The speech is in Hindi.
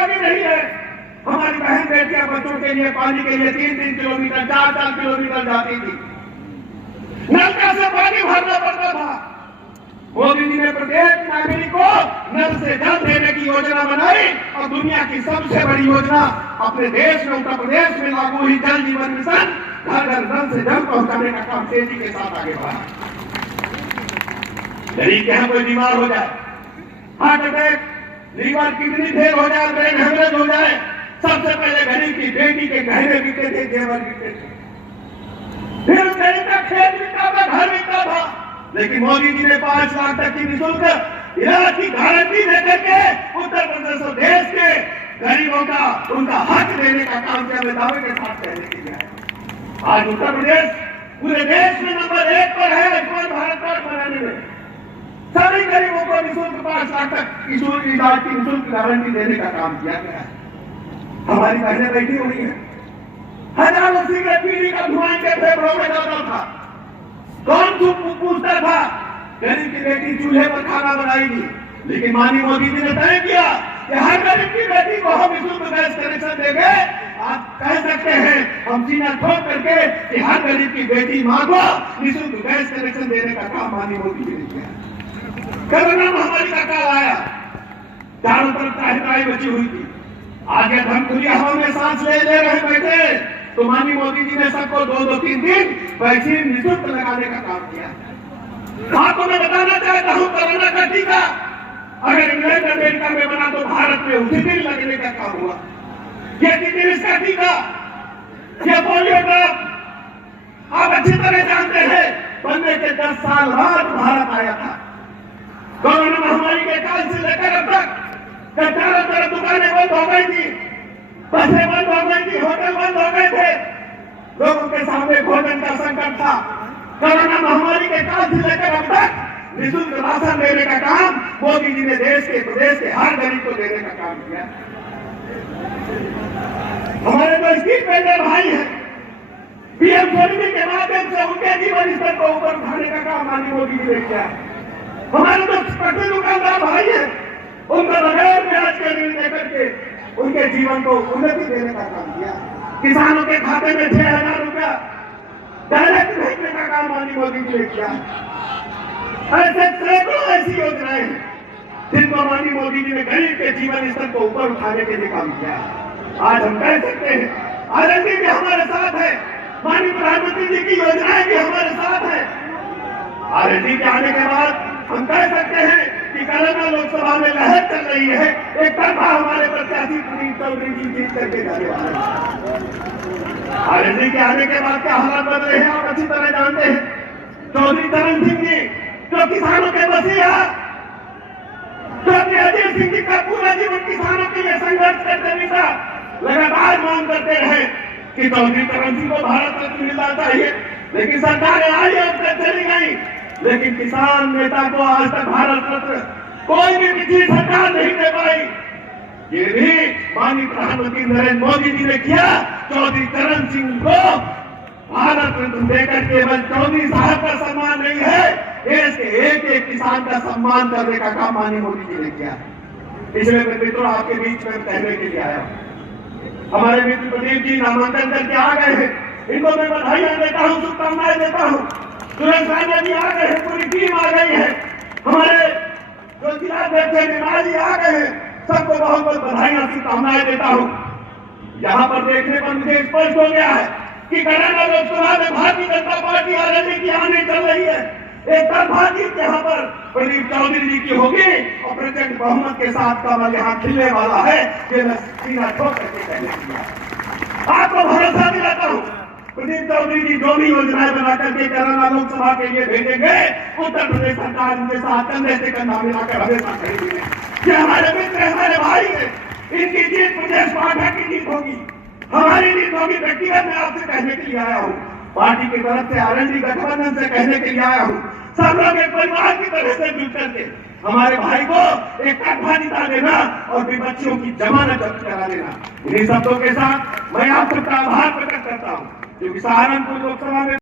आगे नहीं है। हमारी बहन बेटियां बच्चों के लिए पानी के लिए 3-3 किलोमीटर 4-4 किलोमीटर जाती थी, नलका से पानी भरना पड़ता था। मोदी जी ने प्रत्येक नागरिक को नल से जल देने की योजना बनाई और दुनिया की सबसे बड़ी योजना अपने देश में उत्तर प्रदेश में लागू हुई जल जीवन मिशन। घर घर नल से जल पहुंचाने का काम तेजी के साथ आगे बढ़ा। गरीब के यहाँ कोई बीमार हो जाए, heart attack, liver kidney fail हो जाए, ब्रेन हेमरेज हो जाए, सबसे पहले गरीब की बेटी के गहने बिकते थे, जेवर बिकते थे, फिर गरीब का खेत बिकता था, घर बिकता था। लेकिन मोदी जी ने 5 लाख तक की निःशुल्क इलाज की गारंटी देकर के उत्तर प्रदेश और देश के गरीबों का उनका हक देने का काम किया। मैं दावे के साथ कहने के लिए आज उत्तर प्रदेश पूरे देश में नंबर 1 पर है आयुष्मान भारत कार्ड बनाने में। सभी गरीबों को निःशुल्क 5 लाख तक इलाज की निःशुल्क गारंटी देने का काम किया गया है। हमारी बहनें बैठी हुई है, हजारों सिगरेट पीने का धुआं के फेफड़ों में जाता था। कौन पूछता था गरीब की बेटी चूल्हे पर खाना बनाएगी? लेकिन माननीय मोदी जी ने तय किया कि हर गरीब की बेटी को हम निःशुल्क गैस कनेक्शन देंगे। आप कह सकते हैं हम सीना ठोक करके कि हर गरीब की बेटी मां को निःशुल्क गैस कनेक्शन देने का काम माननीय मोदी जी ने किया। कोरोना महामारी का काल आया, चारों तरफ त्राही बची हुई थी। आज हम खुली हवा में सांस ले रहे बैठे, तो माननीय मोदी जी ने सबको 2-3 दिन वैक्सीन निःशुल्क लगाने का काम किया। आपको मैं बताना चाहता हूं, कोरोना का टीका अगर इंग्लैंड अमेरिका में बना तो भारत में उसी दिन लगने का काम हुआ। ये टिटेनस का टीका, ये पोलियो ड्रॉप आप अच्छी तरह जानते हैं, बनने के 10 साल बाद भारत आया था। कोरोना महामारी के काल से लेकर अब तक चारों तरफ दुकानें बंद हो गई थी, बसें बंद हो गई थी, होटल बंद हो गए थे, लोगों के सामने भोजन का संकट था। कोरोना महामारी के काल से लेकर अब तक निःशुल्क राशन देने का काम मोदी जी ने देश के प्रदेश के हर गरीब को देने का काम किया। हमारे जो स्ट्रीट वेंडर भाई हैं, पीएम स्वनिधि के माध्यम से उनके जीवन स्तर को ऊपर उठाने का काम माननीय मोदी जी ने किया। हमारे जो पटरी दुकानदार भाई हैं, उनको बगैर ब्याज के ऋण देकर के उनके जीवन को उन्नति देने का काम किया। किसानों के खाते में 6,000 रुपया डायरेक्ट भेजने का काम माननीय मोदी जी ने किया। ऐसे सैकड़ों ऐसी योजनाएं जिनको माननीय मोदी जी ने गरीब के जीवन स्तर को ऊपर उठाने के लिए काम किया। आज हम कह सकते हैं आरएनडी भी हमारे साथ है, माननीय प्रधानमंत्री जी की योजनाएं भी हमारे साथ है। आरएनडी के आने के बाद हम कह सकते हैं कि कोरोना लोकसभा में लहर चल रही है। एक तरफा हमारे प्रत्याशी पुनीत चौधरी जी जीत करके जाने वाले हैं। आरएनडी के आने के बाद क्या हालात बन रहे हैं आप अच्छी तरह जानते हैं। चौधरी चरण सिंह जी जो किसानों के मसीहा, चौधरी अजय सिंह जी का पूरा जीवन किसानों के लिए संघर्ष करते हुए लगातार मांग करते रहे कि चौधरी चरण सिंह को भारत रत्न मिलना चाहिए, लेकिन सरकारें आई अब तक चली गई, लेकिन किसान नेता को आज तक भारत रत्न कोई भी पिछली सरकार नहीं दे पाई। ये भी माननीय प्रधानमंत्री नरेंद्र मोदी जी ने किया। चौधरी चरण सिंह को भारत रत्न देकर केवल चौधरी साहब का सम्मान नहीं है, देश के एक किसान का सम्मान करने का काम माननीय मोदी जी ने किया। इसलिए मैं मित्रों आपके बीच में कहने के लिए आया। हमारे मित्र प्रदीप जी नामांकन करके आ गए हैं, इनको मैं बधाइयां देता हूँ, शुभकामनाएं देता हूँ। सुरेश राणा जी आ गए हैं, पूरी टीम आ गई है, हमारे जो जिलाध्यक्ष निमाली आ गए हैं, सबको बहुत बहुत बधाइयां शुभकामनाएं देता हूँ। यहाँ पर देखने पर मुझे स्पष्ट हो गया है कि कोरोना लोकसभा में भारतीय जनता पार्टी आरएनडी की आने चल रही है। एक तरफा जीत यहाँ पर प्रदीप चौधरी जी की होगी और प्रचंड बहुमत के साथ कमल यहाँ खिलने वाला है। ये मैं सीधा ठोक करके कहने दिया, आपको भरोसा दिलाता हूँ प्रदीप चौधरी जी जो भी योजनाएं बना करके कोरोना लोकसभा के लिए भेजेंगे, उत्तर प्रदेश सरकार उनके साथ कंधे से कंधा मिलाकर हमेशा खड़ी है। ये हमारे मित्र हमारे भाई है, इनकी जीत प्रदेश पाठक की जीत होगी, हमारी जीत होगी। व्यक्तिगत मैं आपसे कहने के लिए आया हूँ, पार्टी की तरफ से आरएनडी गठबंधन से कहने के लिए आया हूँ, सब लोग एक परिवार की तरह से जुट करके हमारे भाई को एक तरफा जिता देना और विपक्षियों की जमानत जब्त करा देना। इन्हीं शब्दों के साथ मैं आप सबका आभार प्रकट करता हूँ, क्योंकि सहारनपुर लोकसभा में